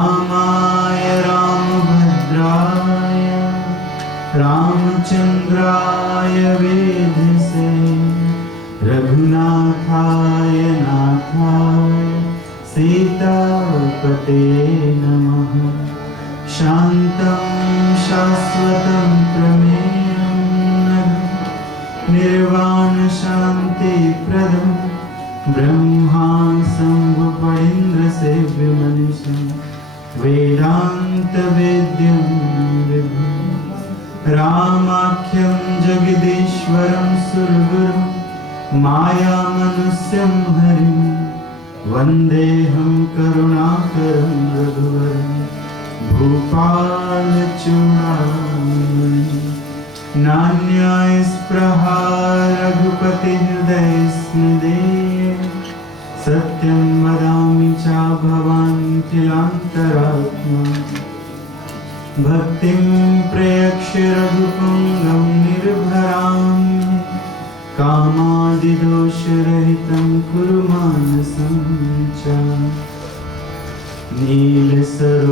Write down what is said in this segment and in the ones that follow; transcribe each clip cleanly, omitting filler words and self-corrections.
रामाय रामभद्राय रामचंद्राय वेधसे रघुनाथाय नाथाय सीतापते नमः। शान्तं शाश्वतं प्रमेयं निर्वाणशान्तिप्रदं ब्रह्मासंभुपैन्द्रसेव्यमनिशं वेदान्तवेद्यं विभुं रामाख्यं जगदीश्वरं सुरगुरुं मायामनुष्यं हरिं वन्देऽहं करुणाकरं रघुवरं भूपालचूडामणिं। नान्यायस्पृहा रघुपतिहृदयस्मिदेय सत्यं वदामि च भवान् किलान्तरात्मा। भक्तिं प्रयक्ष रघुपुङ्गं निर्भरां कामादिदोषरहितं कुरु मानसं च। नीलसरोरुहस्यां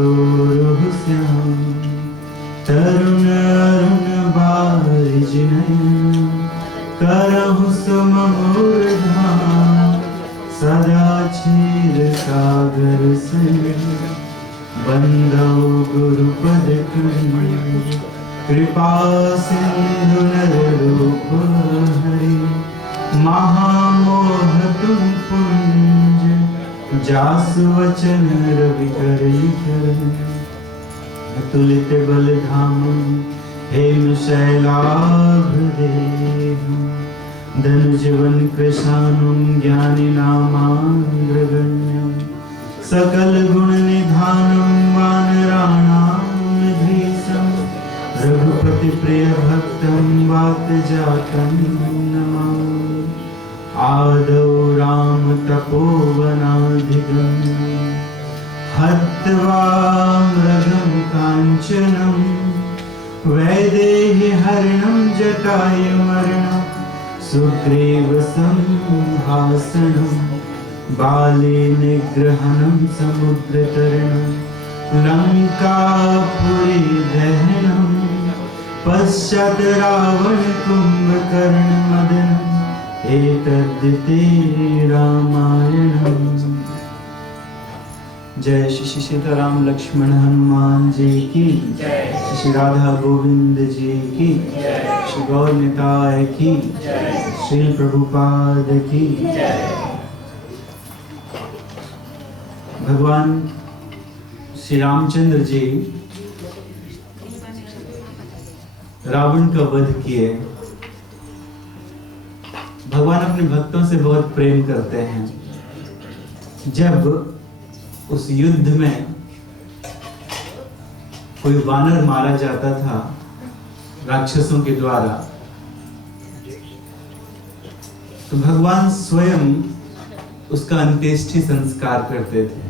तरुण अरुणबारिजिनयनं करहु सुमधुरधाम सदा क्षीरसागर संग बंदौ गुरुपदकमल। कृपा सिंधु नररूप हरि महामोहतुम पुंज जासु वचन रविकर अतुलित बलधामं हेमशैलाभदेहं धनुजीवन कृशानुं ज्ञानिनामाग्रगण्यं सकल गुण निधानं वानराणां धीशं रघुपति प्रिय भक्तं वातजातं नमामि। आदौ राम तपोवनाधिगम्य हत्वा मृगं काञ्चनं वैदेही हरणं जटायुमर्णं सुग्रीवसंहासनं बाली निग्रहणं समुद्रतरणं लंकापुरी दहनं पश्चात् रावण कुंभकर्णमदनं एतद्दिते रामायणम्। जय श्री सीताराम लक्ष्मण हनुमान जी की जय। श्री राधा गोविंद जी की जय। श्री गौर निताय की जय। श्री प्रभुपाद की जय। भगवान श्री रामचंद्र जी रावण का वध किए। भगवान अपने भक्तों से बहुत प्रेम करते हैं। जब उस युद्ध में कोई वानर मारा जाता था राक्षसों के द्वारा, तो भगवान स्वयं उसका अंत्येष्टि संस्कार करते थे।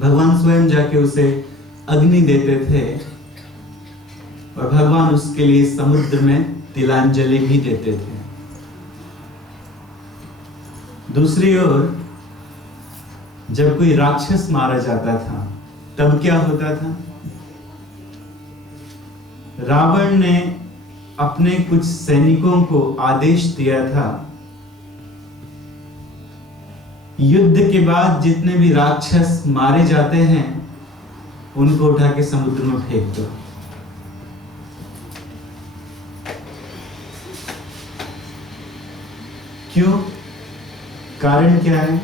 भगवान स्वयं जाके उसे अग्नि देते थे और भगवान उसके लिए समुद्र में तिलांजलि भी देते थे। दूसरी ओर जब कोई राक्षस मारा जाता था तब क्या होता था? रावण ने अपने कुछ सैनिकों को आदेश दिया था, युद्ध के बाद जितने भी राक्षस मारे जाते हैं उनको उठा के समुद्र में फेंक दो। क्यों? कारण क्या है?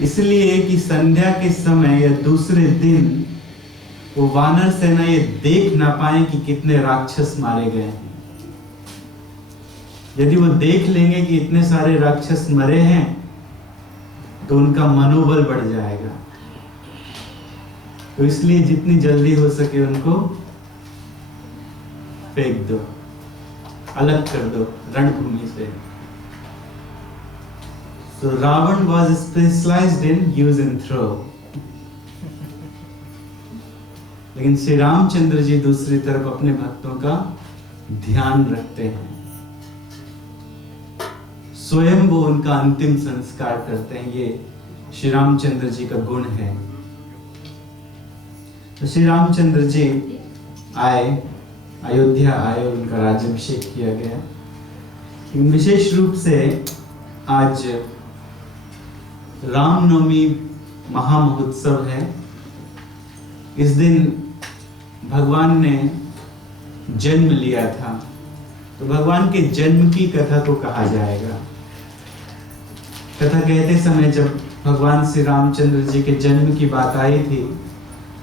इसलिए कि संध्या के समय या दूसरे दिन वो वानर सेना ये देख ना पाए कि कितने राक्षस मारे गए हैं। यदि वो देख लेंगे कि इतने सारे राक्षस मरे हैं तो उनका मनोबल बढ़ जाएगा। तो इसलिए जितनी जल्दी हो सके उनको फेंक दो, अलग कर दो रणभूमि से। So Ravan was specialized in use and throw. लेकिन श्री रामचंद्र जी दूसरी तरफ अपने भक्तों का ध्यान रखते हैं, स्वयं वो उनका अंतिम संस्कार करते हैं। ये श्री रामचंद्र जी का गुण है। तो श्री रामचंद्र जी आए, अयोध्या आए, उनका राज्याभिषेक किया गया। विशेष रूप से आज रामनवमी महामहोत्सव है। इस दिन भगवान ने जन्म लिया था, तो भगवान के जन्म की कथा को कहा जाएगा। कथा कहते समय जब भगवान श्री रामचंद्र जी के जन्म की बात आई थी,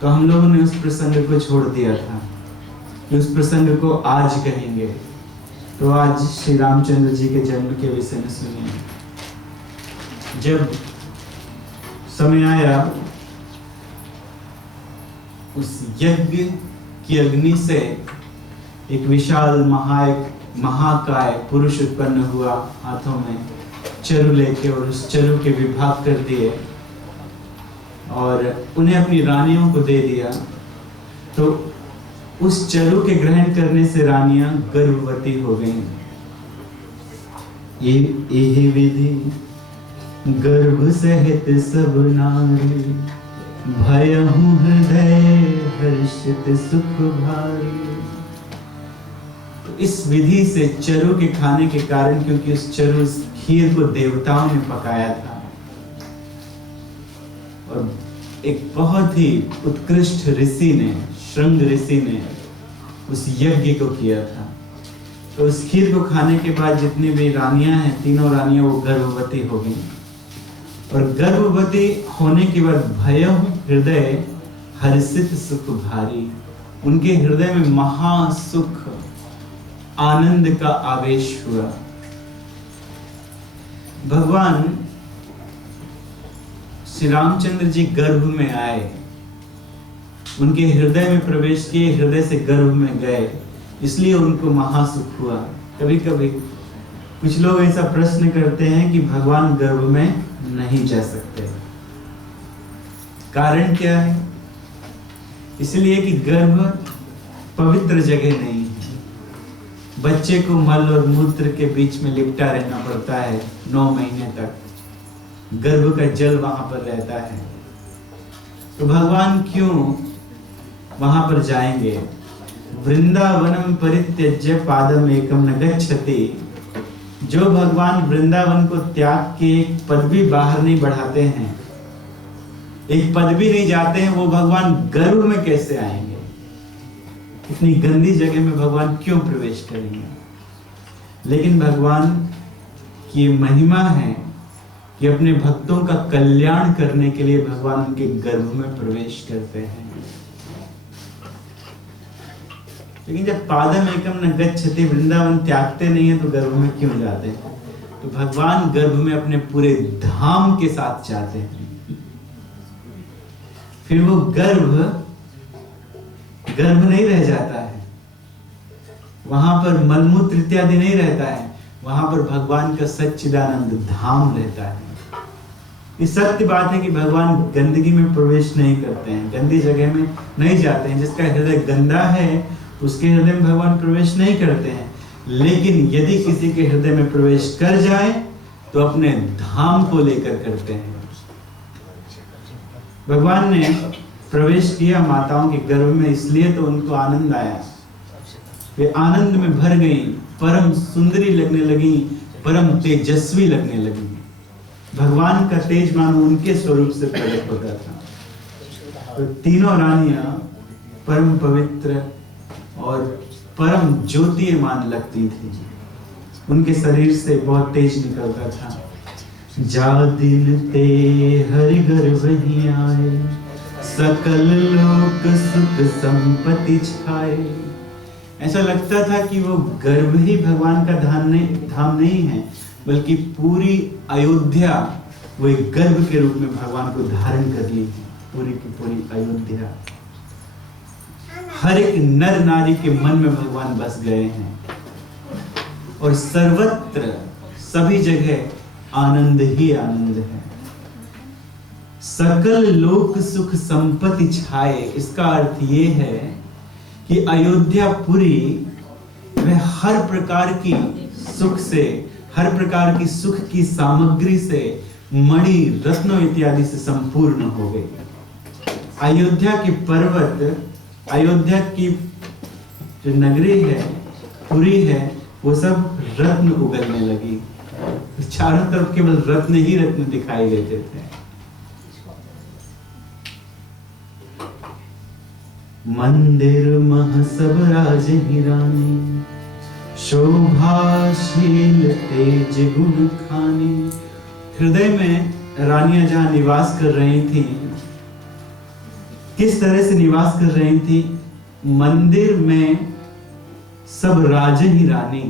तो हम लोगों ने उस प्रसंग को छोड़ दिया था कि उस प्रसंग को आज कहेंगे। तो आज श्री रामचंद्र जी के जन्म के विषय में सुनिए। जब समय आया, उस यज्ञ की अग्नि से एक विशाल महाकाय पुरुष उत्पन्न हुआ, हाथों में चरु लेके, और उस चरु के विभाग कर दिए और उन्हें अपनी रानियों को दे दिया। तो उस चरु के ग्रहण करने से रानियां गर्भवती हो गईं। ये विधि गर्भ सहित सब नारी, भयहु हृदय हर्षित सुख भारी। इस विधि से चरु के खाने के कारण, क्योंकि उस चरु खीर को देवताओं ने पकाया था और एक बहुत ही उत्कृष्ट ऋषि ने, श्रृंग ऋषि ने उस यज्ञ को किया था। तो उस खीर को खाने के बाद जितनी भी रानियां हैं, तीनों रानियां वो गर्भवती हो गई। और गर्भवती होने के बाद भयहु हृदय हर्षित सुख भारी, उनके हृदय में महासुख आनंद का आवेश हुआ। भगवान श्री रामचंद्र जी गर्भ में आए, उनके हृदय में प्रवेश किए, हृदय से गर्भ में गए, इसलिए उनको महासुख हुआ। कभी कभी कुछ लोग ऐसा प्रश्न करते हैं कि भगवान गर्भ में नहीं जा सकते, कारण क्या है? इसलिए कि गर्भ पवित्र जगह नहीं है। बच्चे को मल और मूत्र के बीच में लिपटा रहना पड़ता है 9 महीने तक, गर्भ का जल वहां पर रहता है। तो भगवान क्यों वहां पर जाएंगे? वृंदावनम परित्यज्य पादम एकम न गच्छति। जो भगवान वृंदावन को त्याग के एक पद भी बाहर नहीं बढ़ाते हैं, एक पद भी नहीं जाते हैं, वो भगवान गर्भ में कैसे आएंगे? इतनी गंदी जगह में भगवान क्यों प्रवेश करेंगे? लेकिन भगवान की महिमा है कि अपने भक्तों का कल्याण करने के लिए भगवान उनके गर्भ में प्रवेश करते हैं। लेकिन जब पादम एकम न गच्छति, वृंदावन त्यागते नहीं है, तो गर्भ में क्यों जाते हैं? तो भगवान गर्भ में अपने पूरे धाम के साथ जाते हैं। फिर वो गर्भ नहीं रह जाता है, वहां पर मलमूत्र इत्यादि नहीं रहता है, वहां पर भगवान का सच्चिदानंद धाम रहता है। ये सत्य बात है कि भगवान गंदगी में प्रवेश नहीं करते हैं, गंदी जगह में नहीं जाते हैं। जिसका हृदय गंदा है उसके हृदय में भगवान प्रवेश नहीं करते हैं। लेकिन यदि किसी के हृदय में प्रवेश कर जाए तो अपने धाम को लेकर करते हैं। भगवान ने प्रवेश किया माताओं के गर्भ में, इसलिए तो उनको आनंद आया। वे आनंद में भर गई, परम सुंदरी लगने लगी, परम तेजस्वी लगने लगी। भगवान का तेज मानो उनके स्वरूप से प्रकट होता था। तो तीनों रानियां परम पवित्र और परम ज्योतिर्मान लगती थी। उनके शरीर से बहुत तेज निकलता था। जा दिन ते हरि गर्भ ही आए, सकल लोक सुख संपत्ति छाए। ऐसा लगता था कि वो गर्भ ही भगवान का धाम नहीं है, बल्कि पूरी अयोध्या वो एक गर्भ के रूप में भगवान को धारण कर ली। पूरी की पूरी अयोध्या, हर एक नर नारी के मन में भगवान बस गए हैं और सर्वत्र सभी जगह आनंद ही आनंद है। सकल लोक सुख संपत्ति छाए, इसका अर्थ ये है कि अयोध्यापुरी वह हर प्रकार की सुख से, हर प्रकार की सुख की सामग्री से मणि रत्नों इत्यादि से संपूर्ण हो गई। अयोध्या की पर्वत, अयोध्या की जो नगरी है, पुरी है, वो सब रत्न उगलने लगी। चारों तरफ केवल रत्न ही रत्न दिखाई देते थे। मंदिर मह सब राज हिरानी, शोभाशील तेज गुण खानी। हृदय में रानियां जहां निवास कर रही थी, किस तरह से निवास कर रही थी? मंदिर में सब राजन ही रानी,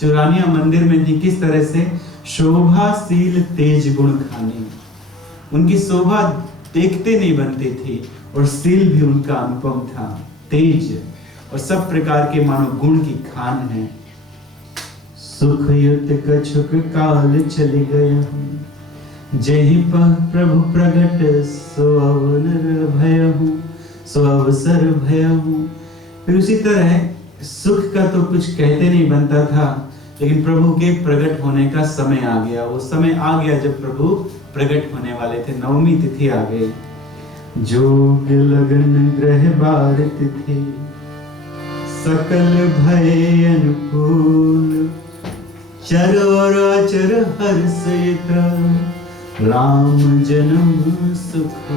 जो रानियां मंदिर में थी, किस तरह से? शोभाशील तेज गुण खानी। उनकी शोभा देखते नहीं बनती थी और शील भी उनका अनुपम था, तेज और सब प्रकार के मानो गुण की खान है। सुख युत कछुक काल चली गया, जेहि पह प्रभु प्रगट सो अवसर भयहु, सो अवसर भयहु। फिर उसी तरह सुख का तो कुछ कहते नहीं बनता था, लेकिन प्रभु के प्रकट होने का समय आ गया। वो समय आ गया जब प्रभु प्रकट होने वाले थे। नवमी तिथि आ गई। जोग लगन ग्रह बार तिथि, सकल भय अनुकूल, चर और अचर हर्ष यत्र, राम जन्म सुख।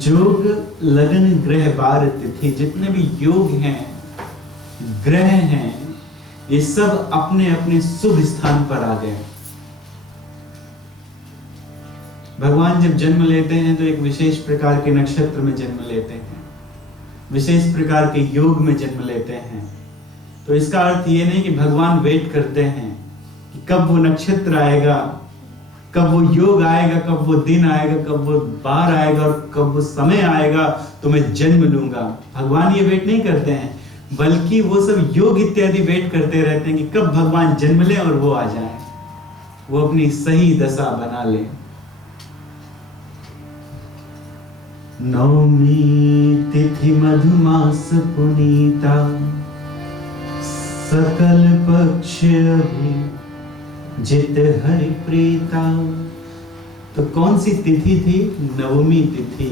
जोग लगन ग्रह बार तिथि, जितने भी योग हैं, ग्रह हैं, ये सब अपने अपने शुभ स्थान पर आ गए। भगवान जब जन्म लेते हैं तो एक विशेष प्रकार के नक्षत्र में जन्म लेते हैं, विशेष प्रकार के योग में जन्म लेते हैं। तो इसका अर्थ ये नहीं कि भगवान वेट करते हैं कि कब वो नक्षत्र आएगा, कब वो योग आएगा, कब वो दिन आएगा, कब वो बार आएगा और कब वो समय आएगा तो मैं जन्म लूंगा। भगवान ये वेट नहीं करते हैं, बल्कि वो सब योग इत्यादि वेट करते रहते हैं कि कब भगवान जन्म ले और वो आ जाए, वो अपनी सही दशा बना ले। नवमी तिथि मधुमास पुनीता, सकल पक्ष अभी जित हरि प्रीता। तो कौन सी तिथि थी? नवमी तिथि।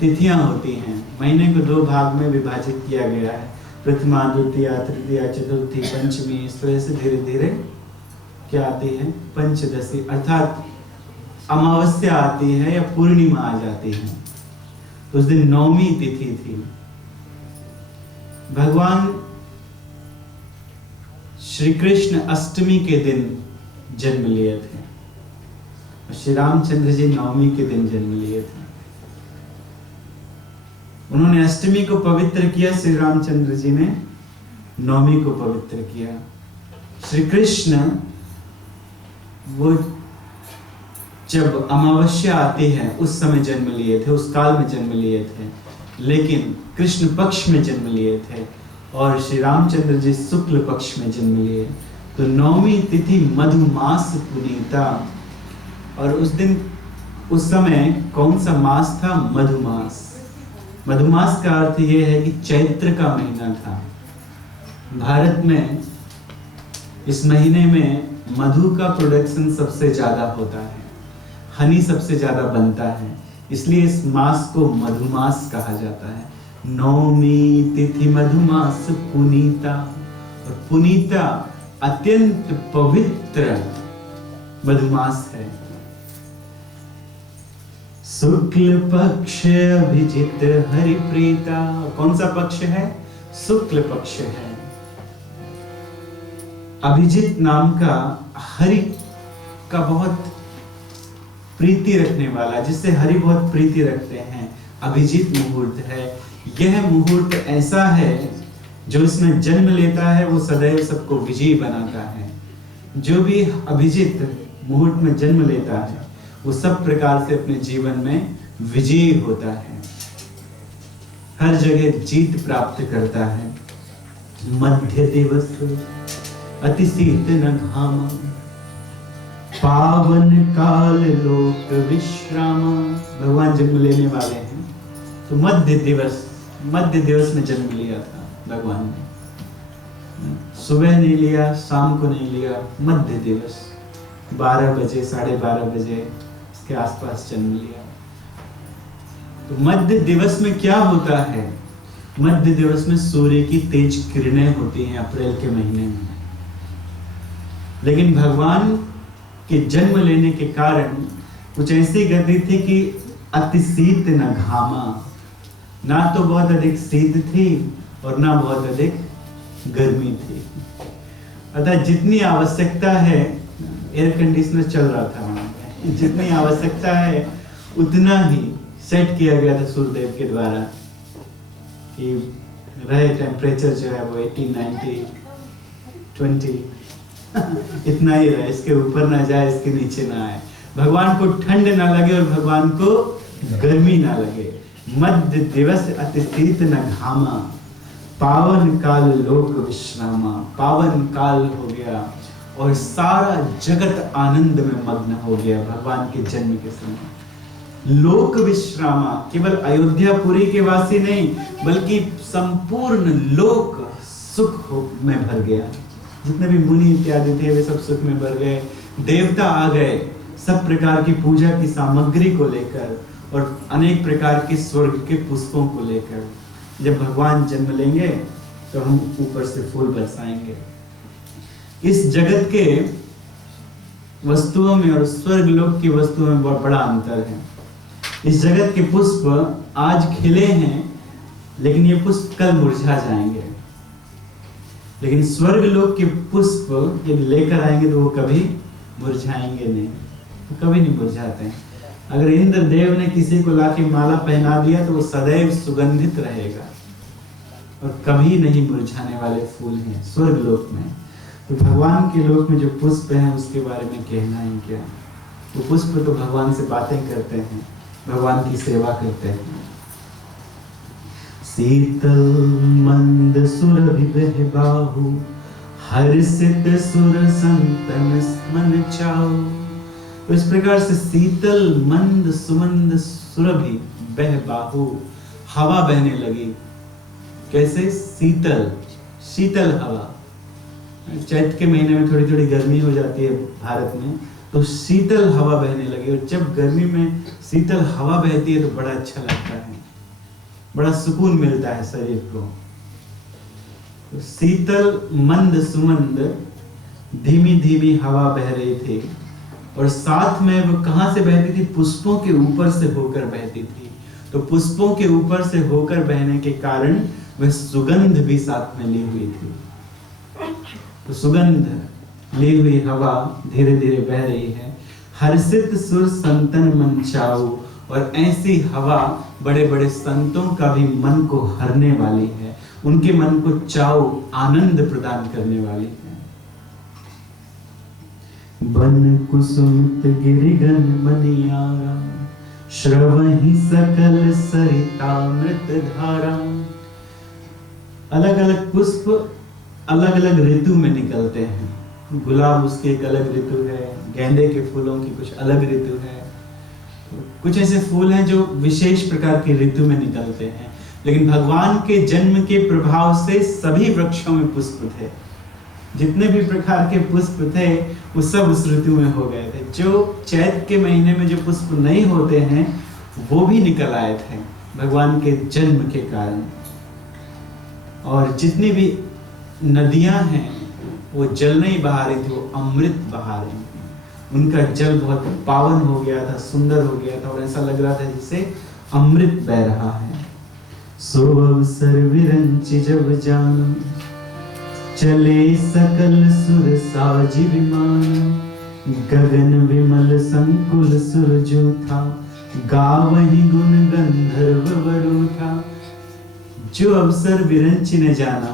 तिथियां होती हैं, महीने को 2 भाग में विभाजित किया गया है, प्रथमा, द्वितीया, तृतीया, चतुर्थी, पंचमी। इस तरह से धीरे धीरे क्या आती है? पंचदशी, अर्थात अमावस्या आती है या पूर्णिमा आ जाती है। तो उस दिन नवमी तिथि थी। भगवान श्री कृष्ण अष्टमी के दिन जन्म लिए थे और श्री रामचंद्र जी नवमी के दिन जन्म लिए थे। उन्होंने अष्टमी को पवित्र किया, श्री रामचंद्र जी ने नवमी को पवित्र किया। श्री कृष्ण वो जब अमावस्या आती है उस समय जन्म लिए थे, उस काल में जन्म लिए थे, लेकिन कृष्ण पक्ष में जन्म लिए थे और श्री रामचंद्र जी शुक्ल पक्ष में जन्म लिए। तो नवमी तिथि मधुमास पुनीता। और उस दिन, उस समय कौन सा मास था? मधुमास। मधुमास का अर्थ यह है कि चैत्र का महीना था। भारत में इस महीने में मधु का प्रोडक्शन सबसे ज्यादा होता है, हनी सबसे ज्यादा बनता है, इसलिए इस मास को मधुमास कहा जाता है। नवमी तिथि मधुमास पुनीता। और पुनीता अत्यंत पवित्र मधुमास है। शुक्ल पक्ष अभिजित हरि प्रीता। कौन सा पक्ष है? शुक्ल पक्ष है। अभिजित नाम का, हरि का बहुत प्रीति रखने वाला, जिससे हरि बहुत प्रीति रखते हैं, अभिजित मुहूर्त है। यह मुहूर्त ऐसा है जो इसमें जन्म लेता है वो सदैव सबको विजयी बनाता है। जो भी अभिजित मुहूर्त में जन्म लेता है वो सब प्रकार से अपने जीवन में विजयी होता है, हर जगह जीत प्राप्त करता है। मध्य दिवस अति शीत न घाम, पावन काल लोक विश्राम। भगवान जन्म लेने वाले हैं तो मध्य दिवस में जन्म लिया था भगवान ने। सुबह नहीं लिया, शाम को नहीं लिया, मध्य दिवस। 12 बजे 12:30 बजे इसके आसपास जन्म लिया। तो मध्य दिवस में क्या होता है? मध्य दिवस में सूर्य की तेज किरणें होती हैं अप्रैल के महीने में। लेकिन भगवान के जन्म लेने के कारण कुछ ऐसी गति थी कि अति शीत न घामा, ना तो बहुत अधिक शीत थी और ना बहुत अधिक गर्मी थी। अतः जितनी आवश्यकता है, एयर कंडीशनर चल रहा था वहां पे, जितनी आवश्यकता है उतना ही सेट किया गया था सूर्यदेव के द्वारा कि रहे टेम्परेचर जो है वो 80, 90, 20 इतना ही रहे, इसके ऊपर ना जाए, इसके नीचे ना आए। भगवान को ठंड ना लगे और भगवान को गर्मी ना लगे। मध्य दिवस अति शीत न घामा, पावन काल लोक विश्रामा। पावन काल हो गया और सारा जगत आनंद में मग्न हो गया भगवान के जन्म के समय। लोक विश्रामा, केवल अयोध्यापुरी के वासी नहीं बल्कि संपूर्ण लोक सुख में भर गया। जितने भी मुनि इत्यादि थे वे सब सुख में भर गए। देवता आ गए सब प्रकार की पूजा की सामग्री को लेकर और अनेक प्रकार के स्वर्ग के पुष्पों को लेकर। जब भगवान जन्म लेंगे तो हम ऊपर से फूल बरसाएंगे। इस जगत के वस्तुओं में और स्वर्ग लोक की वस्तुओं में बहुत बड़ा अंतर है। इस जगत के पुष्प आज खिले हैं लेकिन ये पुष्प कल मुरझा जाएंगे, लेकिन स्वर्ग लोक के पुष्प यदि लेकर आएंगे तो वो कभी मुरझाएंगे नहीं, वो कभी नहीं मुरझाते। अगर इंद्र देव ने किसी को लाके माला पहना दिया तो वो सदैव सुगंधित रहेगा और कभी नहीं मुरझाने वाले फूल हैं स्वर्ग लोक में। तो भगवान के लोक में जो पुष्प हैं उसके बारे में कहना ही क्या। वो पुष्प तो भगवान से बातें करते हैं, भगवान की सेवा करते हैं। शीतल मंद सुरभि बह बाहु, हर्षित सुर संतन मन चाऊ। तो इस प्रकार से शीतल मंद सुमंद सुरभि बह बाहु, हवा बहने लगी। कैसे? शीतल, शीतल हवा। चैत्र के महीने में थोड़ी थोड़ी गर्मी हो जाती है भारत में, तो शीतल हवा बहने लगी। और जब गर्मी में शीतल हवा बहती है तो बड़ा अच्छा लगता है, बड़ा सुकून मिलता है शरीर को। तो शीतल मंद सुमंद धीमी धीमी हवा बह रही थी और साथ में वो कहां से बहती थी? पुष्पों के ऊपर से होकर बहती थी। तो पुष्पों के ऊपर से होकर बहने के कारण वह सुगंध भी साथ में ली हुई थी। तो सुगंध ली हुई हवा धीरे धीरे बह रही है। हर्षित सुर संतन मन चाऊ, और ऐसी हवा बड़े बड़े संतों का भी मन को हरने वाली है, उनके मन को चाऊ आनंद प्रदान करने वाली है। बन कुसुमित गिरिगन मनियारा, श्रवहि सकल सरितामृत धारा। अलग अलग पुष्प अलग अलग ऋतु में निकलते हैं। गुलाब उसकी एक अलग ऋतु है, गेंदे के फूलों की कुछ अलग ऋतु है। कुछ ऐसे फूल हैं जो विशेष प्रकार की ऋतु में निकलते हैं। लेकिन भगवान के जन्म के प्रभाव से सभी वृक्षों में पुष्प थे। जितने भी प्रकार के पुष्प थे वो सब उस ऋतु में हो गए थे। जो चैत्र के महीने में जो पुष्प नहीं होते हैं वो भी निकल आए थे भगवान के जन्म के कारण। और जितनी भी नदियां हैं वो जल नहीं बहा रही थी, वो अमृत बहा रही थी। उनका जल बहुत पावन हो गया था, सुंदर हो गया था और ऐसा लग रहा था जैसे अमृत बह रहा है। सो अवसर विरंचि जब जान, चले सकल सुर साजी विमान। गगन विमल संकुल सुरजू था, गावहि गुण गंधर्व बड़ू था। जो अवसर विरंचि ने जाना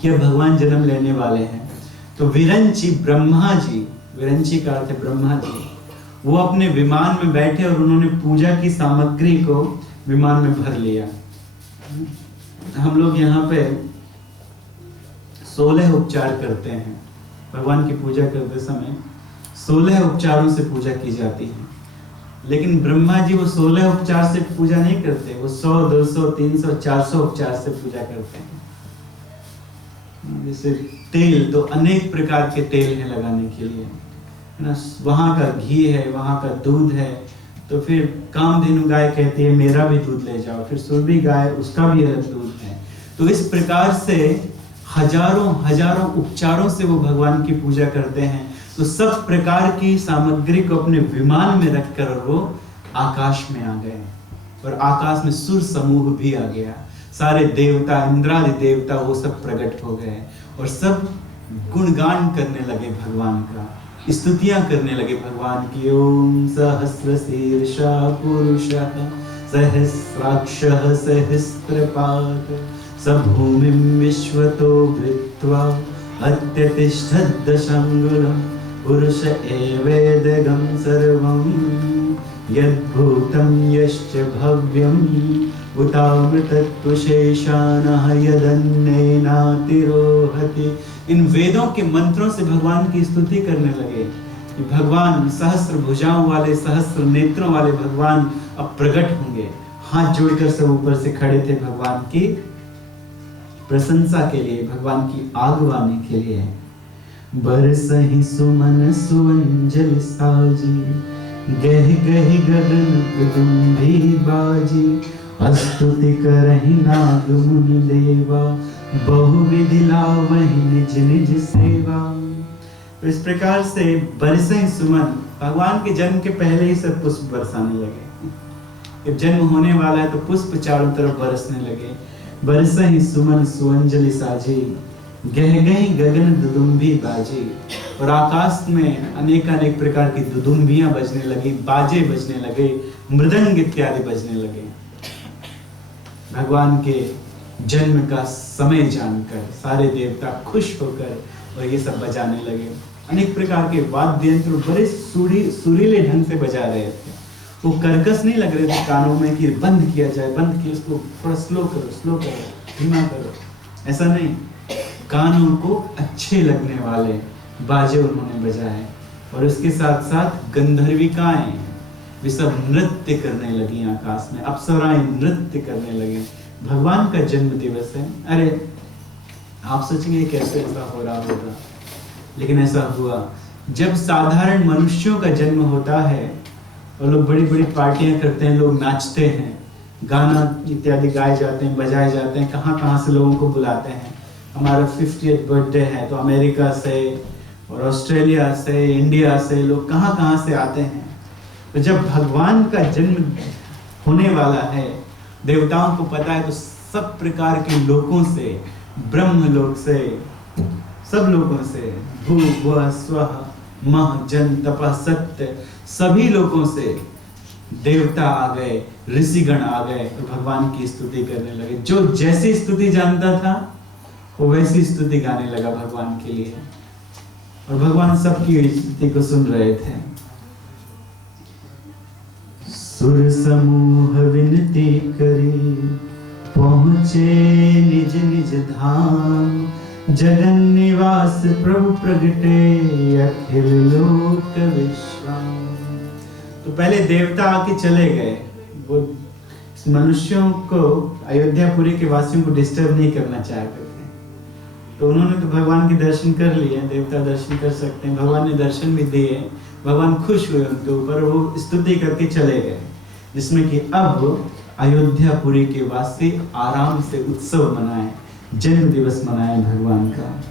कि अब भगवान जन्म लेने वाले हैं, तो विरंचि ब्रह्मा जी, विरंचि का अर्थ है ब्रह्मा जी, वो अपने विमान में बैठे और उन्होंने पूजा की सामग्री को विमान में भर लिया। हम लोग यहाँ पे 16 उपचार करते हैं। भगवान की पूजा करते समय 16 उपचारों से पूजा की जाती है। लेकिन ब्रह्मा जी वो 16 उपचार से पूजा नहीं करते, वो 100, 200, 300, 400 उपचार से पूजा करते हैं। जैसे तेल, तो अनेक प्रकार के तेल हैं लगाने के लिए। ना, वहाँ का घी है, वहाँ का दूध है, तो फिर कामधेनु गाय कहती है मेरा भी दूध ले जाओ, फिर सुरभि गाय उसका भी अलग दूध है। तो इस प्रकार से हजारों हजारों उपचारों से वो भगवान की पूजा करते हैं। तो सब प्रकार की सामग्री को अपने विमान में रखकर वो आकाश में आ गए, और आकाश में सुर समूह भी आ गया, सारे देवता, इंद्रादि देवता वो सब प्रकट हो गए और सब गुणगान करने लगे भगवान का, स्तुतियां करने लगे भगवान की। ओम सहस्रशीर्षा पुरुषः सहस्राक्षः सहस्त्रपाद स भूमिं विश्वतो वृत्वा अत्यतिष्ठद्दशांगुलं पुरुष एवेदगं सर्वं यद्भूतं यश्च भव्यम् उतामृतत्वशेषानः यदन्नेनातिरोहति। इन वेदों के मंत्रों से भगवान की स्तुति करने लगे कि भगवान सहस्र भुजाओं वाले, सहस्र नेत्रों वाले भगवान अब प्रकट होंगे। हाथ जोड़कर सब ऊपर से खड़े थे भगवान की प्रशंसा के लिए, भगवान की आगवानी के लिए। बरसहि सुमन सुअंजलि साजी, गह गह गगन कुदुम्भी बाजी, स्तुति करहि नाग मुनि देवा, बहुविधि लावहि निज निज सेवा। तो इस प्रकार से बरसहि सुमन, भगवान के जन्म के पहले ही सब पुष्प बरसाने लगे। जब जन्म होने वाला है तो पुष्प चारों तरफ बरसने लगे। बरसहि सुमन सुअंजलि साजी, गह गह गगन दुदुम्भी बाजी, और आकाश में अनेक अनेक प्रकार की दुदुम्बियां बजने लगी, बाजे बजने लगे, मृदंग इत्यादि बजने लगे। भगवान के जन्म का समय जानकर सारे देवता खुश होकर और ये सब बजाने लगे। अनेक प्रकार के वाद्य यंत्र बड़े सुरीले ढंग से बजा रहे थे। वो कर्कश नहीं लग रहे थे कानों में कि बंद किया जाए, बंद किया, उसको थोड़ा स्लो करो, धीमा करो, ऐसा नहीं। कानों को अच्छे लगने वाले बाजे उन्होंने बजाए, और उसके साथ साथ गंधर्विकाएं वे सब नृत्य करने लगी आकाश में, अप्सराएं नृत्य करने लगी। भगवान का जन्म दिवस है। अरे आप सोचेंगे कैसे ऐसा हो रहा होगा, लेकिन ऐसा हुआ। जब साधारण मनुष्यों का जन्म होता है और लोग बड़ी बड़ी पार्टियां करते हैं, लोग नाचते हैं, गाना इत्यादि गाए जाते हैं, बजाए जाते हैं, कहाँ से लोगों को बुलाते हैं। हमारा 50th बर्थडे है तो अमेरिका से और ऑस्ट्रेलिया से, इंडिया से लोग कहाँ से आते हैं। तो जब भगवान का जन्म होने वाला है, देवताओं को पता है, तो सब प्रकार के लोगों से, ब्रह्म लोक से, सब लोगों से, भू भुव स्वः मह जन तपः सत्य, सभी लोगों से देवता आ गए, ऋषिगण आ गए और भगवान की स्तुति करने लगे। जो जैसी स्तुति जानता था वो वैसी स्तुति गाने लगा भगवान के लिए, और भगवान सबकी स्तुति को सुन रहे थे। सुर समूह विनती करी, पहुँचे निज निज धाम, जगन निवास प्रभु प्रगटे, अखिल लोक विश्राम। तो पहले देवता आके चले गए, वो मनुष्यों को, अयोध्यापुरी के वासियों को डिस्टर्ब नहीं करना चाहते थे। तो उन्होंने तो भगवान के दर्शन कर लिए, देवता दर्शन कर सकते हैं, भगवान ने दर्शन भी दिए, भगवान खुश हुए उनके ऊपर, वो स्तुति करके चले गए। जिसमें कि अब अयोध्यापुरी के वासी आराम से उत्सव मनाए, जन्म दिवस मनाए भगवान का।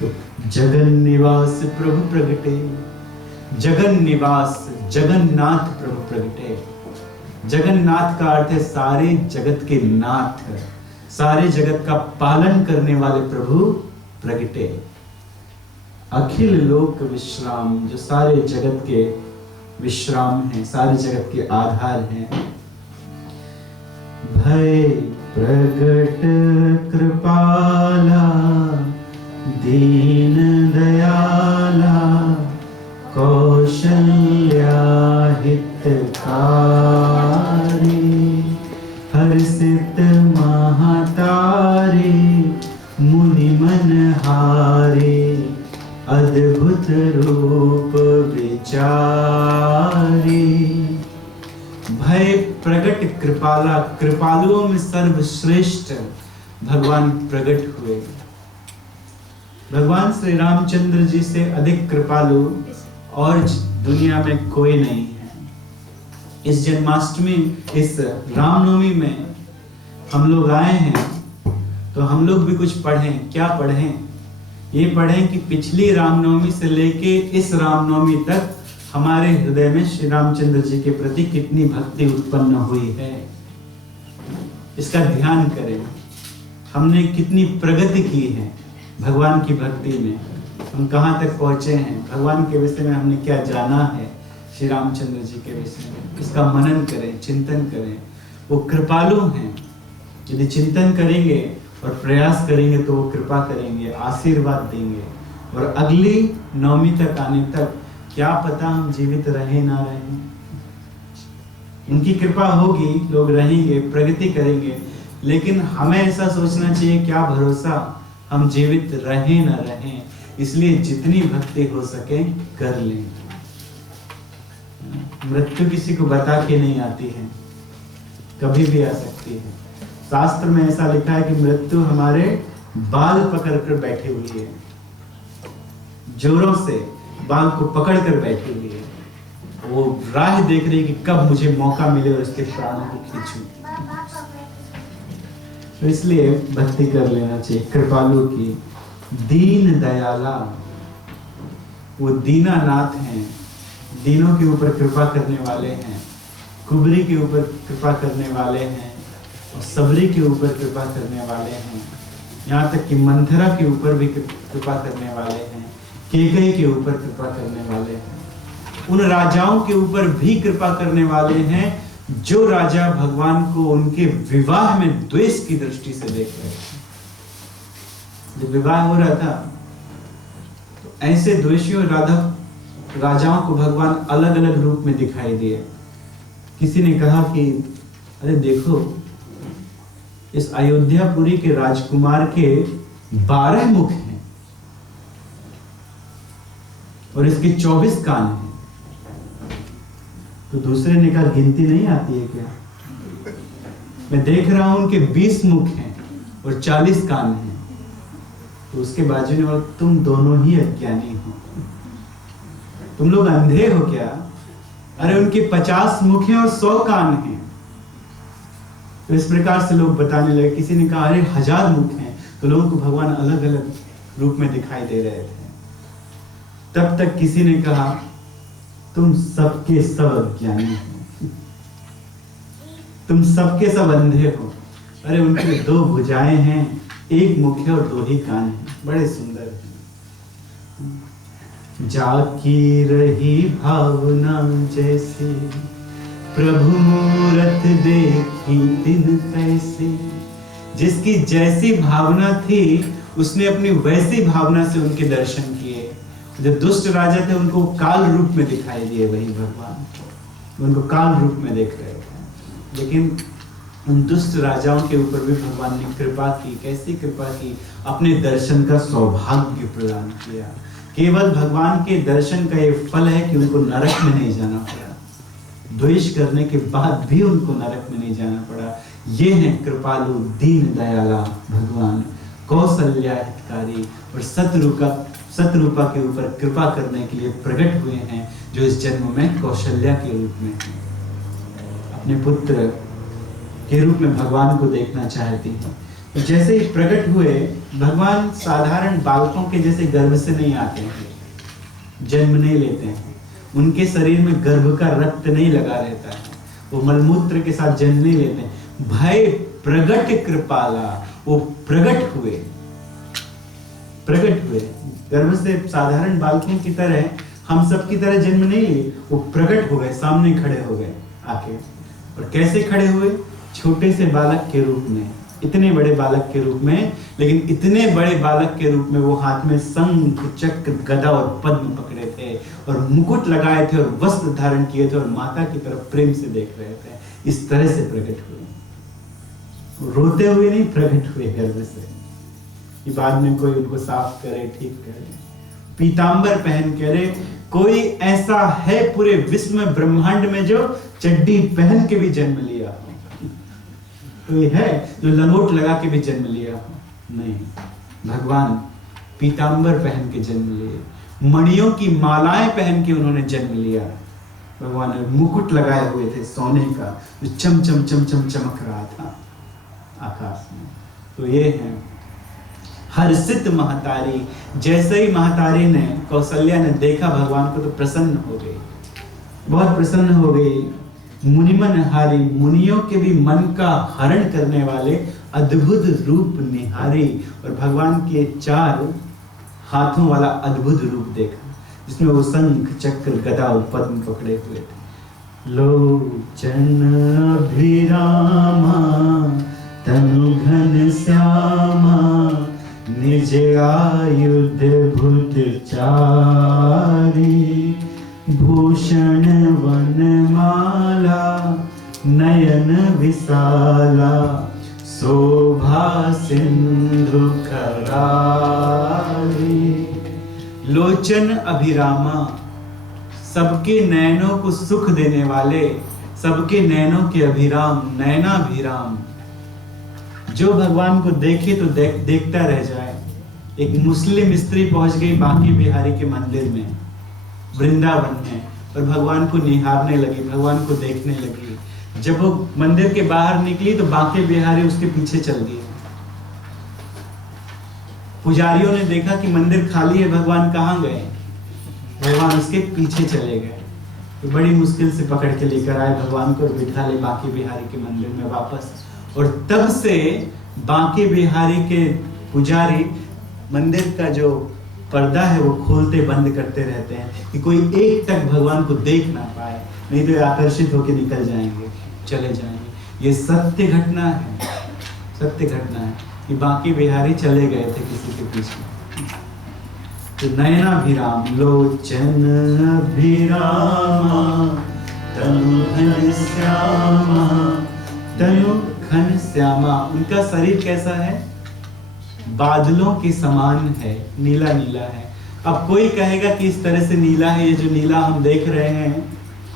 तो जगन निवास प्रभु प्रगटे, जगन निवास, जगन्नाथ प्रभु प्रगटे। जगन्नाथ का अर्थ है सारे जगत के नाथ, सारे जगत का पालन करने वाले प्रभु प्रगटे। अखिल लोक विश्राम, जो सारे जगत के विश्राम हैं, सारे जगत के आधार हैं। भय प्रगट कृपाला, दीन दयाला, कौशल्या हितकारी, हर्षित महातारी, मुनि मनहारी, अद्भुत रूप विचारी। भय प्रगट कृपाला, कृपालुओं में सर्वश्रेष्ठ भगवान प्रकट हुए। भगवान श्री रामचंद्र जी से अधिक कृपालु और दुनिया में कोई नहीं है। इस जन्माष्टमी, इस रामनवमी में हम लोग आए हैं तो हम लोग भी कुछ पढ़ें। क्या पढ़ें? ये पढ़ें कि पिछली रामनवमी से लेके इस रामनवमी तक हमारे हृदय में श्री रामचंद्र जी के प्रति कितनी भक्ति उत्पन्न हुई है, इसका ध्यान करें। हमने कितनी प्रगति की है भगवान की भक्ति में, हम कहाँ तक पहुंचे हैं, भगवान के विषय में हमने क्या जाना है, श्री रामचंद्र जी के विषय में, इसका मनन करें, चिंतन करें। वो कृपालु हैं, यदि चिंतन करेंगे और प्रयास करेंगे तो वो कृपा करेंगे, आशीर्वाद देंगे। और अगली नवमी तक आने तक क्या पता हम जीवित रहे ना रहें, उनकी कृपा होगी, लोग रहेंगे, प्रगति करेंगे। लेकिन हमें ऐसा सोचना चाहिए, क्या भरोसा हम जीवित रहें ना रहें, इसलिए जितनी भक्ति हो सके कर लें। मृत्यु किसी को बता के नहीं आती है, कभी भी आ सकती है। शास्त्र में ऐसा लिखा है कि मृत्यु हमारे बाल पकड़ कर बैठी हुई है, जोरों से बाल को पकड़ कर बैठी हुई है। वो राह देख रही है कि कब मुझे मौका मिले और उसके प्राणों को खींचूं। तो इसलिए भक्ति कर लेना चाहिए कृपालु की। दीन दयाला, वो दीनानाथ हैं, दीनों के ऊपर कृपा करने वाले हैं, कुबरी के ऊपर कृपा करने वाले हैं, और सबरी के ऊपर कृपा करने वाले हैं, यहाँ तक कि मंथरा के ऊपर भी कृपा करने वाले हैं, केकई के ऊपर कृपा करने वाले हैं, उन राजाओं के ऊपर भी कृपा करने वाले हैं जो राजा भगवान को उनके विवाह में द्वेष की दृष्टि से देख रहे थे। जब विवाह हो रहा था तो ऐसे द्वेषियों राजाओं को भगवान अलग अलग रूप में दिखाई दिए। किसी ने कहा कि अरे देखो, इस अयोध्यापुरी के राजकुमार के 12 मुख हैं और इसके 24 कान हैं। तो दूसरे ने कहा गिनती नहीं आती है क्या? मैं देख रहा हूं उनके 20 मुख हैं और 40 कान हैं। तो उसके बाजू ने बोला, तुम दोनों ही अज्ञानी हो, तुम लोग अंधे हो क्या? अरे उनके 50 मुख हैं और 100 कान हैं। तो इस प्रकार से लोग बताने लगे। किसी ने कहा अरे 1000 मुख हैं। तो लोगों को भगवान अलग अलग रूप में दिखाई दे रहे थे। तब तक किसी ने कहा तुम सबके सब अज्ञानी हो, तुम सबके सब अंधे हो। अरे उनके 2 भुजाएं हैं, 1 मुख है और 2 ही कान हैं। बड़े सुंदर हैं। जाकी रही भावना जैसे, प्रभु मूरत देखी तिन कैसे। जिसकी जैसी भावना थी उसने अपनी वैसी भावना से उनके दर्शन किए। जो दुष्ट राजा थे उनको काल रूप में दिखाई दिए, वही भगवान उनको काल रूप में देख रहे थे। लेकिन उन दुष्ट राजाओं के ऊपर भी भगवान ने कृपा की। कैसी कृपा की? अपने दर्शन का सौभाग्य प्रदान किया। केवल भगवान के दर्शन का ये फल है कि उनको नरक में नहीं जाना पड़ा, द्वेष करने के बाद भी उनको नरक में नहीं जाना पड़ा। ये है कृपालु दीन दयाला भगवान, कौशल्या हितकारी और सतरूपा के ऊपर कृपा करने के लिए प्रकट हुए हैं, जो इस जन्म में कौशल्या के रूप में है। अपने पुत्र के रूप में भगवान को देखना चाहती हैं। तो जैसे ही प्रकट हुए, भगवान साधारण बालकों के जैसे गर्भ से नहीं आते हैं, जन्म नहीं लेते हैं। उनके शरीर में गर्भ का रक्त नहीं लगा रहता है, वो मलमूत्र के साथ जन्म नहीं लेते हैं। भय प्रगट कृपाला, वो प्रकट हुए गर्भ से साधारण बालकों की तरह, हम सब की तरह जन्म नहीं लिए, वो प्रकट हो गए, सामने खड़े हो गए आके। और कैसे खड़े हुए? छोटे से बालक के रूप में, इतने बड़े बालक के रूप में। लेकिन इतने बड़े बालक के रूप में वो हाथ में शंख, चक्र, गदा और पद्म पकड़े थे और मुकुट लगाए थे और वस्त्र धारण किए थे और माता की तरफ प्रेम से देख रहे थे। इस तरह से प्रकट हुए, रोते हुए नहीं प्रकट हुए गर्भ से कि बाद में कोई उनको साफ करे, ठीक करे। पीतांबर पहन करे, कोई ऐसा है पूरे विश्व में, ब्रह्मांड में, जो चड्डी पहन के भी जन्म लिया हो? कोई है जो लंगोट लगा के भी जन्म लिया हो? नहीं। भगवान पीतांबर पहन के जन्म लिए, मणियों की मालाएं पहन के उन्होंने जन्म लिया। भगवान ने मुकुट लगाए हुए थे सोने का, जो चम चम चम चम चमक रहा था आकाश में। तो ये है हर्षित महतारी। जैसे ही महतारी ने, कौशल्या ने देखा भगवान को तो प्रसन्न हो गई, बहुत प्रसन्न हो गई। मुनिमन हारी, मुनियों के भी मन का हरण करने वाले अद्भुत रूप निहारी। और भगवान के 4 हाथों वाला अद्भुत रूप देखा, जिसमें वो शंख चक्र गदा और पद्म पकड़े हुए थे। लोचन अभिरामा तनु घन श्यामा, निज आयुध भुज चारी, भूषण वनमाला नयन विशाला, शोभा सिंधु करारी। लोचन अभिरामा, सबके नयनों को सुख देने वाले, सबके नयनों के अभिराम, नयनाभिराम। जो भगवान को देखे तो देखता रह जाए। एक मुस्लिम स्त्री पहुंच गई बांके बिहारी के मंदिर में, वृंदावन में, और भगवान को निहारने लगी, भगवान को देखने लगी। जब वो मंदिर के बाहर निकली तो बांके बिहारी उसके पीछे चल दिए। पुजारियों ने देखा कि मंदिर खाली है, भगवान कहाँ गए? भगवान उसके पीछे चले गए। तो बड़ी मुश्किल से पकड़ के लेकर आए भगवान को और बिठा ले बांके बिहारी के मंदिर में वापस। और तब से बांके बिहारी के पुजारी मंदिर का जो पर्दा है वो खोलते बंद करते रहते हैं कि कोई एक तक भगवान को देख ना पाए, नहीं तो आकर्षित होकर निकल जाएंगे, चले जाएंगे। ये सत्य घटना है, सत्य घटना है कि बांके बिहारी चले गए थे किसी के पीछे। तो नयनाभिराम, लोचन अभिरामा तनु घन श्यामा, तनु घन श्यामा। उनका शरीर कैसा है? बादलों के समान है, नीला नीला है। अब कोई कहेगा कि इस तरह से नीला है, ये जो नीला हम देख रहे हैं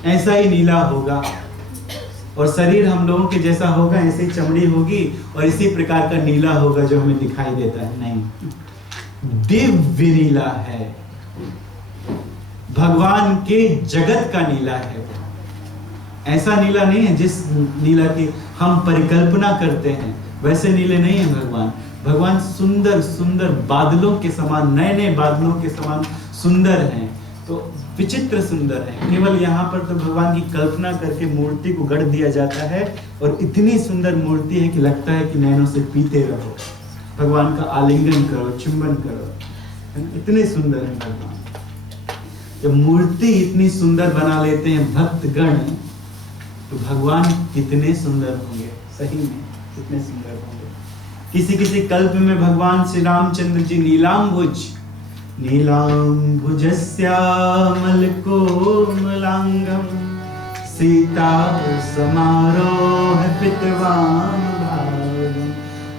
ऐसा ही नीला होगा, और शरीर हम लोगों के जैसा होगा, ऐसी चमड़ी होगी और इसी प्रकार का नीला होगा जो हमें दिखाई देता है। नहीं, दिव्य नीला है, भगवान के जगत का नीला है। ऐसा नीला नहीं है जिस नीला की हम परिकल्पना करते हैं, वैसे नीले नहीं है भगवान। भगवान सुंदर सुंदर बादलों के समान, नए नए बादलों के समान सुंदर हैं। तो विचित्र सुंदर है। केवल यहाँ पर तो भगवान की कल्पना करके मूर्ति को गढ़ दिया जाता है, और इतनी सुंदर मूर्ति है कि लगता है कि नैनों से पीते रहो, भगवान का आलिंगन करो, चुंबन करो। इतने सुंदर है भगवान। जब मूर्ति इतनी सुंदर बना लेते हैं भक्तगण, तो भगवान कितने सुंदर होंगे, सही में कितने सुंदर होंगे। किसी किसी कल्प में भगवान श्री रामचंद्र जी नीलाम्बुज, नीलाम्बुज श्यामल कोमलांगम, सीता समारोह पितवाम भागम,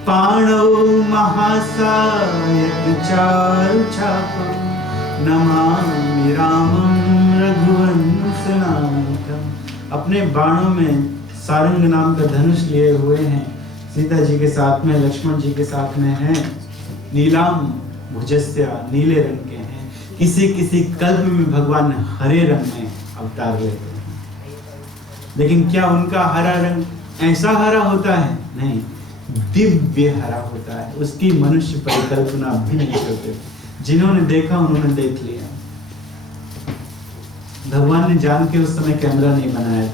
पाणौ महासायक चारु चापम, नमामि रामं रघुवंशनाथम। अपने बाणों में सारंग नाम का धनुष लिए हुए हैं, सीता जी के साथ में, लक्ष्मण जी के साथ में हैं। नीलाम भुजस्या, नीले रंग के हैं। किसी किसी कल्प में भगवान हरे रंग में अवतार लेते हैं। लेकिन क्या उनका हरा रंग ऐसा हरा होता है? नहीं, दिव्य हरा होता है। उसकी मनुष्य परिकल्पना भी नहीं करते। जिन्होंने देखा उन्होंने देख लिया। भगवान ने जान के उस समय कैमरा नहीं बनाया था,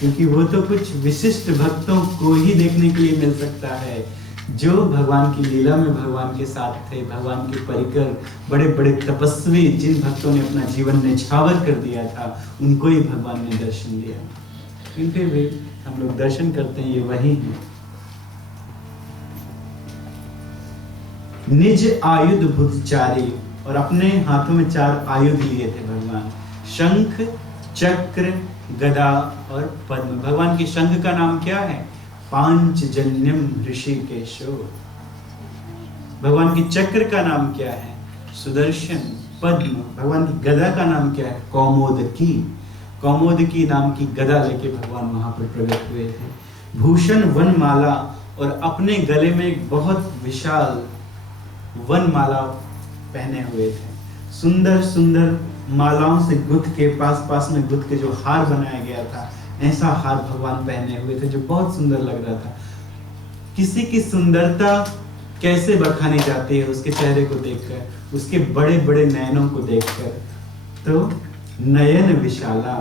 क्योंकि वो तो कुछ विशिष्ट भक्तों को ही देखने के लिए मिल सकता है, जो भगवान की लीला में भगवान के साथ थे, भगवान के परिकर, बड़े बड़े तपस्वी, जिन भक्तों ने अपना जीवन न्यौछावर कर दिया था, उनको ही भगवान ने दर्शन दिया। इनके भी हम लोग दर्शन करते हैं, ये वही है। निज आयुध भुजचारी, और अपने हाथों में 4 आयुध लिए थे भगवान, शंख चक्र गदा और पद्म। भगवान के शंख का नाम क्या है? पांचजन्यम ऋषिकेशो। भगवान के चक्र का नाम क्या है? सुदर्शन। पद्म। भगवान की गदा का नाम क्या है? कौमोदकी। कौमोदकी नाम की गदा लेके भगवान वहां पर प्रकट हुए थे। भूषण वनमाला, और अपने गले में एक बहुत विशाल वनमाला पहने हुए थे, सुंदर सुंदर मालाओं से गुथ के, पास पास में गुथ के जो हार बनाया गया था, ऐसा हार भगवान पहने हुए थे जो बहुत सुंदर लग रहा था। किसी की सुंदरता कैसे बखानी जाती है उसके चेहरे को देखकर, उसके बड़े बड़े नयनों को देखकर। तो नयन विशाला,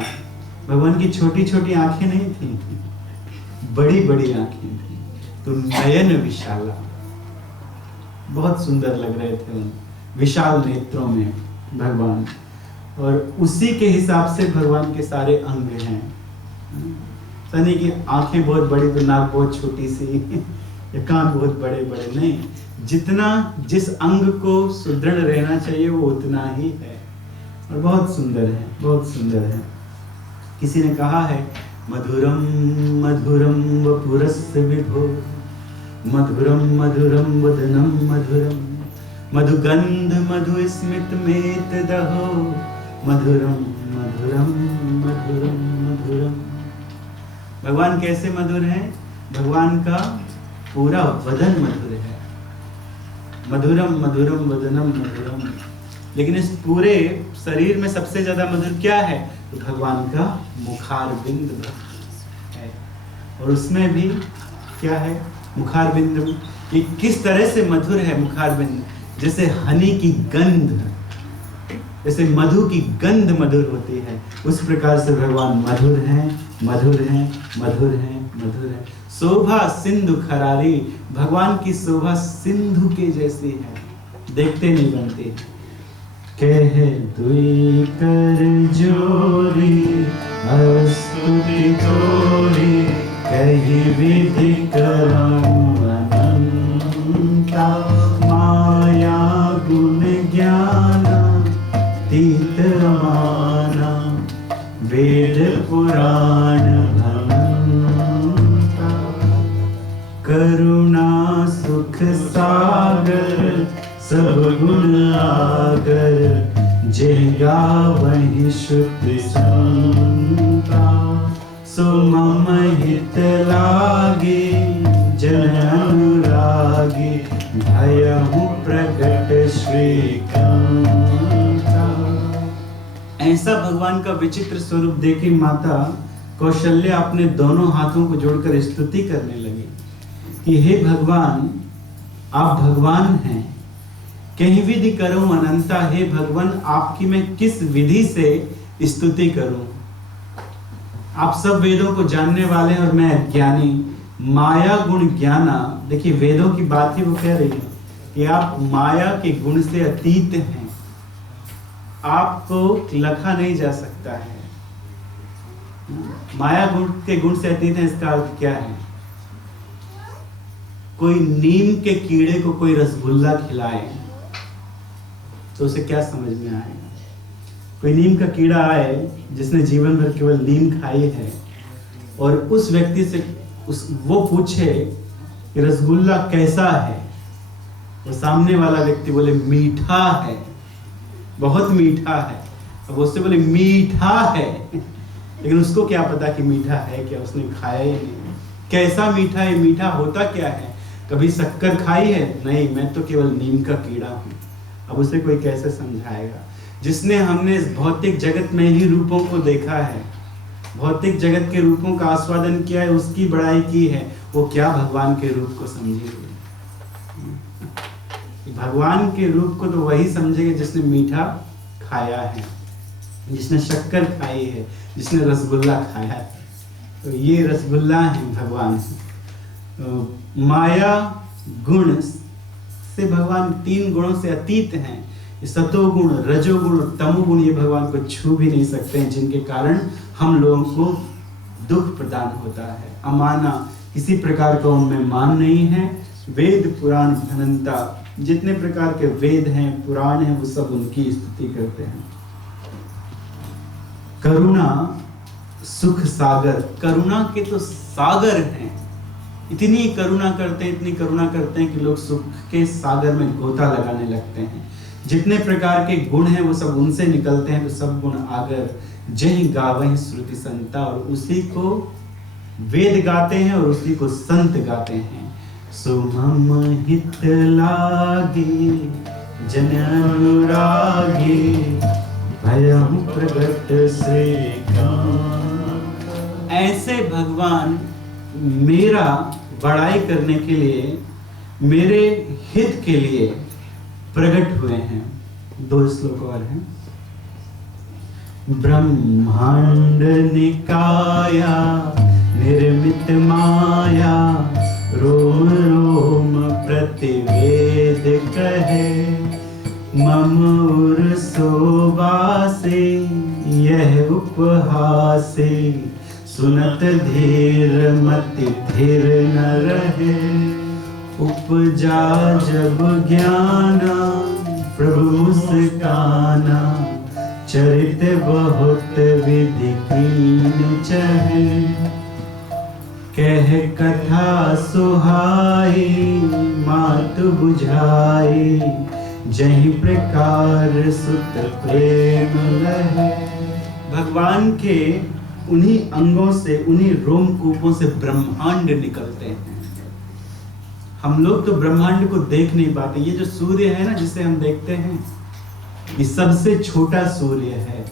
भगवान की छोटी छोटी आंखें नहीं थी, बड़ी बड़ी आंखें थी। तो नयन विशाला, बहुत सुंदर लग रहे थे उन विशाल नेत्रों में भगवान। और उसी के हिसाब से भगवान के सारे अंग हैं। सनी की आंखें बहुत बड़ी तो नाक बहुत छोटी सी, या कान बहुत बड़े बड़े, नहीं, जितना जिस अंग को सुदृढ़ रहना चाहिए वो उतना ही है। और बहुत सुंदर है, बहुत सुंदर है। किसी ने कहा है, मधुरम मधुरम वपुरस्य विभो, मधुरम मधुरम वदनम मधुरम, मधुगंध मधुस्मित मेत दहो, मधुरम मधुरम मधुरम मधुरम। भगवान कैसे मधुर हैं? भगवान का पूरा वदन मधुर है, मधुरम मधुरम वदनम मधुरम। लेकिन इस पूरे शरीर में सबसे ज्यादा मधुर क्या है? तो भगवान का मुखारबिंद है। और उसमें भी क्या है? मुखारबिंद। ये किस तरह से मधुर है मुखारबिंद? जैसे हनी की गंध, जैसे मधु की गंध मधुर होती है, उस प्रकार से भगवान मधुर हैं, मधुर हैं, मधुर हैं, मधुर हैं। शोभा सिंधु खरारी, भगवान की शोभा सिंधु के जैसी है, देखते नहीं बनती। कह दुई कर जोरी स्तुति तोरी, कही विधि करम अनंता, माया गुण ज्ञान तीत रमाना, वेद पुराण भनंता, करुणा सुख सागर सब गुण आगर, जय गावहि श्रुति संता, सो मम हित लागे जन अनुरागे, भयहु प्रगट श्रीकांता। ऐसा भगवान का विचित्र स्वरूप देखे माता कौशल्या अपने दोनों हाथों को जोड़कर स्तुति करने लगी कि हे भगवान, आप भगवान हैं, कहीं विधि करूं अनंता। हे भगवान, आपकी मैं किस विधि से स्तुति करूं? आप सब वेदों को जानने वाले हैं और मैं अज्ञानी। माया गुण ज्ञाना, देखिए वेदों की बात ही वो कह रही है कि आप माया के गुण से अतीत हैं, आपको लखा नहीं जा सकता है। माया गुण के गुण से अतीत है, इसका अर्थ क्या है? कोई नीम के कीड़े को कोई रसगुल्ला खिलाए तो उसे क्या समझ में आएगा? कोई नीम का कीड़ा आए जिसने जीवन भर केवल नीम खाई है और उस व्यक्ति से वो पूछे कि रसगुल्ला कैसा है, वो सामने वाला व्यक्ति बोले मीठा है, बहुत मीठा है। अब उससे बोले मीठा है, लेकिन उसको क्या पता कि मीठा है क्या, उसने खाया ही नहीं। कैसा मीठा है? मीठा होता क्या है? कभी शक्कर खाई है? नहीं, मैं तो केवल नीम का कीड़ा हूँ। अब उसे कोई कैसे समझाएगा? जिसने हमने इस भौतिक जगत में ही रूपों को देखा है, भौतिक जगत के रूपों का आस्वादन किया है, उसकी बड़ाई की है, वो क्या भगवान के रूप को समझेगा? भगवान के रूप को तो वही समझेगा जिसने मीठा खाया है, जिसने शक्कर खाई है, जिसने रसगुल्ला खाया है। तो ये रसगुल्ला है भगवान। तो माया गुण से भगवान 3 गुणों से अतीत हैं। सतोगुण, रजोगुण और तमोगुण ये भगवान को छू भी नहीं सकते हैं, जिनके कारण हम लोगों को दुख प्रदान होता है। अमाना, किसी प्रकार का उनमें मान नहीं है। वेद पुराण भनंता, जितने प्रकार के वेद हैं, पुराण हैं, वो सब उनकी स्तुति करते हैं। करुणा सुख सागर, करुणा के तो सागर हैं, इतनी करुणा करते हैं, इतनी करुणा करते हैं कि लोग सुख के सागर में गोता लगाने लगते हैं। जितने प्रकार के गुण हैं वो सब उनसे निकलते हैं, तो सब गुण आगर, जय गावहि श्रुति संता, और उसी को वेद गाते हैं और उसी को संत गाते हैं। सो मम हित लागे जन अनुरागी भयं प्रगट श्री कांत। ऐसे भगवान मेरा बड़ाई करने के लिए, मेरे हित के लिए प्रकट हुए हैं। 2 श्लोक और हैं। ब्रह्मांड निकाया निर्मित माया, रोम रोम प्रतिवेद कहे, मम उर्सोवासे यह उपहासे, सुनत धीर मति धीर न रहे। उपजा जब ज्ञाना प्रभु मुस्काना, चरित बहुत विधि कीन चहे। कह कथा सुहाई मातु बुझाई, जही प्रकार सुत प्रेम लहे। भगवान के उन्हीं अंगों से, उन्हीं रोमकूपों से ब्रह्मांड निकलते हैं। हम लोग तो ब्रह्मांड को देख नहीं पाते। ये जो सूर्य है ना, जिसे हम देखते हैं, ये सबसे छोटा सूर्य है।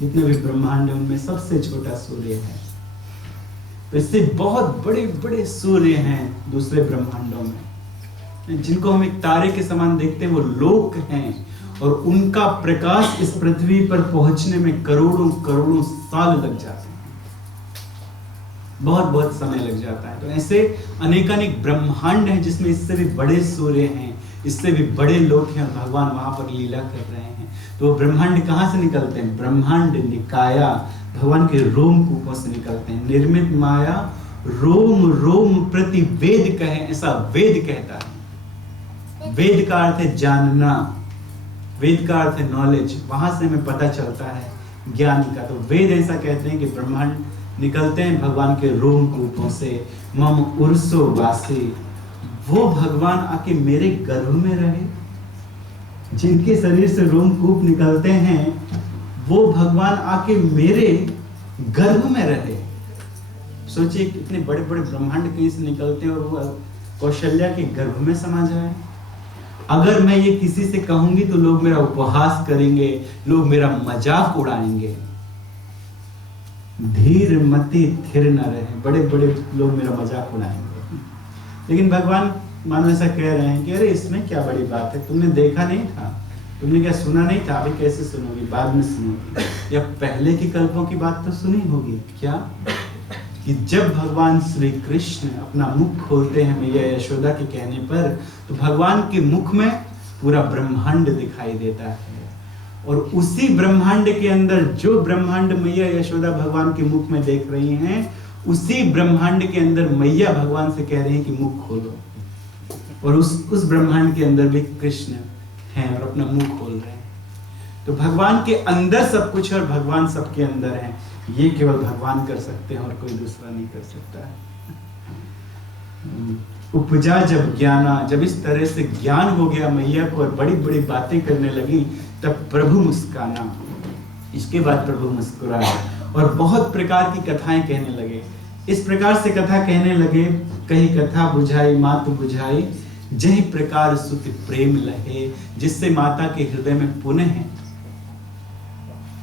जितने भी ब्रह्मांड है उनमें सबसे छोटा सूर्य है। तो इससे बहुत बड़े बड़े सूर्य हैं दूसरे ब्रह्मांडों में, जिनको हम एक तारे के समान देखते हैं। वो लोक हैं और उनका प्रकाश इस पृथ्वी पर पहुंचने में करोड़ों करोड़ों साल लग जाते हैं। बहुत बहुत समय लग जाता है। तो ऐसे अनेकानेक ब्रह्मांड हैं जिसमें इससे भी बड़े सूर्य हैं, इससे भी बड़े लोक हैं, और भगवान वहां पर लीला कर रहे हैं। तो ब्रह्मांड कहाँ से निकलते हैं? ब्रह्मांड निकाया, भगवान के रोम कूपों से निकलते हैं। निर्मित माया रोम रोम प्रति वेद कहे, ऐसा वेद कहता है। वेद का अर्थ है जानना, वेद का अर्थ है नॉलेज। वहां से हमें पता चलता है ज्ञान का। तो वेद ऐसा कहते हैं कि ब्रह्मांड निकलते हैं भगवान के रोम कूपों से। मम उर्सो वासी, वो भगवान आके मेरे गर्भ में रहे। जिनके शरीर से रोमकूप निकलते हैं वो भगवान आके मेरे गर्भ में रहे। सोचिए कितने बड़े बड़े ब्रह्मांड कहीं से निकलते हैं और वो कौशल्या के गर्भ में समा जाए। अगर मैं ये किसी से कहूंगी तो लोग मेरा उपहास करेंगे, लोग मेरा मजाक उड़ाएंगे। धीर मति थिर न रहे, बड़े बड़े लोग मेरा मजाक उड़ाएंगे। लेकिन भगवान मानो ऐसा कह रहे हैं कि अरे इसमें क्या बड़ी बात है, तुमने देखा नहीं था, तुमने क्या सुना नहीं था, अभी कैसे सुनोगी, बाद में सुनोगी। या पहले के कल्पों की बात तो सुनी होगी। क्या कि जब भगवान श्री कृष्ण अपना मुख खोलते हैं मैया यशोदा के कहने पर, तो भगवान के मुख में पूरा ब्रह्मांड दिखाई देता है। और उसी ब्रह्मांड के अंदर जो ब्रह्मांड मैया यशोदा भगवान के मुख में देख रही हैं, उसी ब्रह्मांड के अंदर मैया भगवान से कह रही हैं कि मुख खोलो। और उस ब्रह्मांड के अंदर भी कृष्ण हैं और अपना मुंह खोल रहे हैं। तो भगवान के अंदर सब कुछ है और भगवान सबके अंदर है। ये केवल भगवान कर सकते हैं और कोई दूसरा नहीं कर सकता है। उपजा जब ज्ञाना, जब इस तरह से ज्ञान हो गया मैया को और बड़ी बड़ी बातें करने लगी, तब प्रभु मुस्काना। इसके बाद प्रभु मुस्कुराए और बहुत प्रकार की कथाएं कहने लगे। इस प्रकार से कथा कहने लगे, कही कथा बुझाई मातु बुझाई, जही प्रकार सुत प्रेम लहे। जिससे माता के हृदय में पुनः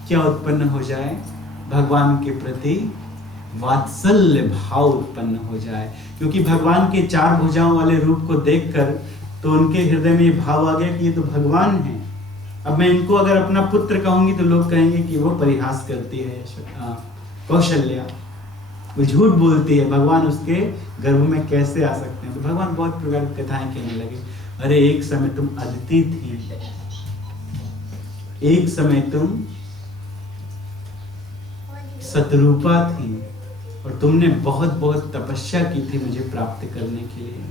क्या उत्पन्न हो जाए? भगवान के प्रति वात्सल्य भाव उत्पन्न हो जाए। क्योंकि भगवान के 4 भुजाओं वाले रूप को देखकर तो उनके हृदय में ये भाव आ गया कि ये तो भगवान है। अब मैं इनको अगर अपना पुत्र कहूंगी तो लोग कहेंगे कि वो परिहास करती है कौशल्या, वो झूठ बोलती है, भगवान उसके गर्भ में कैसे आ सकते हैं। तो भगवान बहुत प्रकार की कथाएं कहने लगे। अरे एक समय तुम अदिति थी, एक समय तुम सतरूपा थी और तुमने बहुत बहुत तपस्या की थी मुझे प्राप्त करने के लिए।